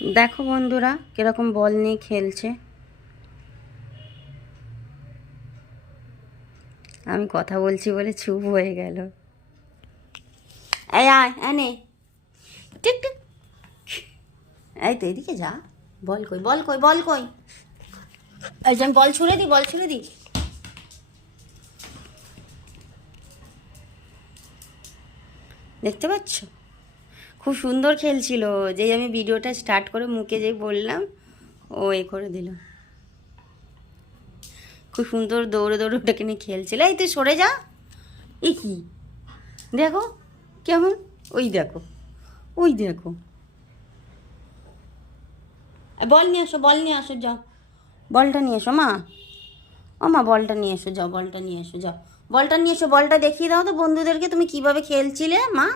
দেখো বন্ধুরা কিরকম বল নিয়ে খেলছে। আমি কথা বলছি বলে চুপ হয়ে গেল। এই আয় এনে টিক টিক। এই তো এদিকে যা। বল কই বল কই বল কই। এই যে আমি বল ছুঁড়ে দিই, বল ছুঁড়ে দিই। দেখতে পাচ্ছ খুব সুন্দর খেলছিল। যেই আমি ভিডিওটা স্টার্ট করে মুখে যেই বললাম ও এ করে দিল। খুব সুন্দর দৌড়ে দৌড়ে ওটাকে নিয়ে খেলছিল। এই তুই সরে যা। এ কি দেখো কেমন, ওই দেখো ওই দেখো। বল নিয়ে আসো, বল নিয়ে আসো, যাও বলটা নিয়ে এসো মা। ও মা বলটা নিয়ে এসো, যাও বলটা নিয়ে এসো, যাও বলটা নিয়ে এসো। বলটা দেখিয়ে দাও তো বন্ধুদেরকে তুমি কিভাবে খেলছিলে মা।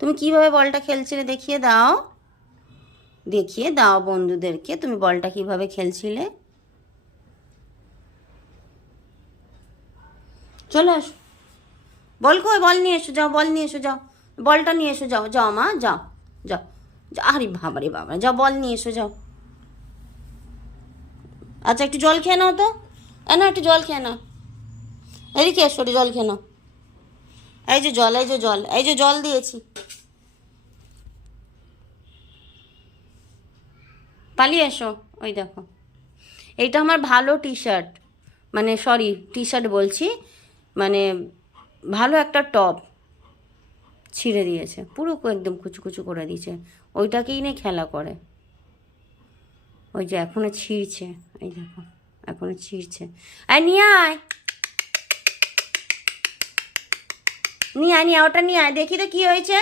তুমি কিভাবে বলটা খেলছিলে দেখিয়ে দাও, দেখিয়ে দাও বন্ধুদেরকে তুমি বলটা কিভাবে খেলছিলে। চলে আসো, বল কই, বল নিয়ে এসো, যাও বল নিয়ে এসো, যাও বলটা নিয়ে এসো, যাও যাও মা যাও যাও। আরে বাবা রে বাবা, যাও বল নিয়ে এসো যাও। আচ্ছা একটু জল খেয়ে নাও তো, না একটু জল খেয়ে নাও। এদিকে এসো, একটু জল খেয়ে নাও। এই যে জল, এই যে জল, এই যে জল দিয়েছি। পালিয়ে এসো। ওই দেখো এইটা আমার ভালো টি শার্ট, মানে সরি টি শার্ট বলছি, মানে ভালো একটা টপ ছিঁড়ে দিয়েছে, পুরো একদম কুচু কুচু করে দিয়েছে। ওইটাকেই নিয়ে খেলা করে। ওই যে এখনো ছিঁড়ছে, এই দেখো এখনো ছিঁড়ছে। আয় নিয়ে আয়, নিয়ে আয়, নিয়ে ওটা নিয়ে আয়, দেখি তো কী হয়েছে,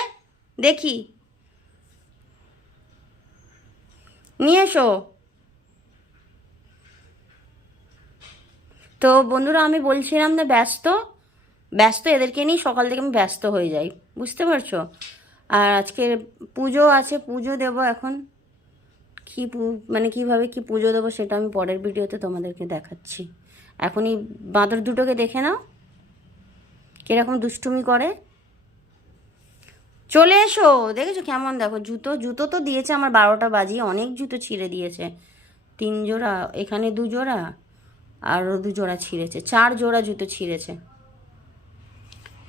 দেখি নিয়ে এসো। তো বন্ধুরা আমি বলছিলাম না ব্যস্ত ব্যস্ত এদেরকে নিয়ে সকাল থেকে আমি ব্যস্ত হয়ে যাই, বুঝতে পারছো। আর আজকে পুজো আছে, পুজো দেবো এখন। কী মানে কীভাবে কি পুজো দেবো সেটা আমি পরের ভিডিওতে তোমাদেরকে দেখাচ্ছি। এখন এই বাঁদর দুটোকে দেখে নাও কীরকম দুষ্টুমি করে। চলে এসো, দেখেছো কেমন, দেখো জুতো জুতো তো দিয়েছে আমার 12টা বাজিয়ে, অনেক জুতো ছিঁড়ে দিয়েছে। 3 জোড়া, এখানে 2 জোড়া, আরও 2 জোড়া ছিঁড়েছে, 4 জোড়া জুতো ছিঁড়েছে।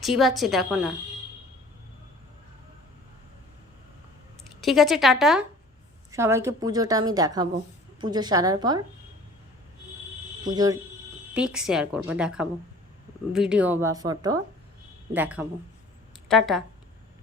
চিবাচ্ছে দেখো না। ঠিক আছে টাটা, সবাইকে পুজোটা আমি দেখাবো। পুজো সারার পর পুজোর পিক শেয়ার করবো, দেখাবো, ভিডিও বা ফটো দেখাবো। টাটা।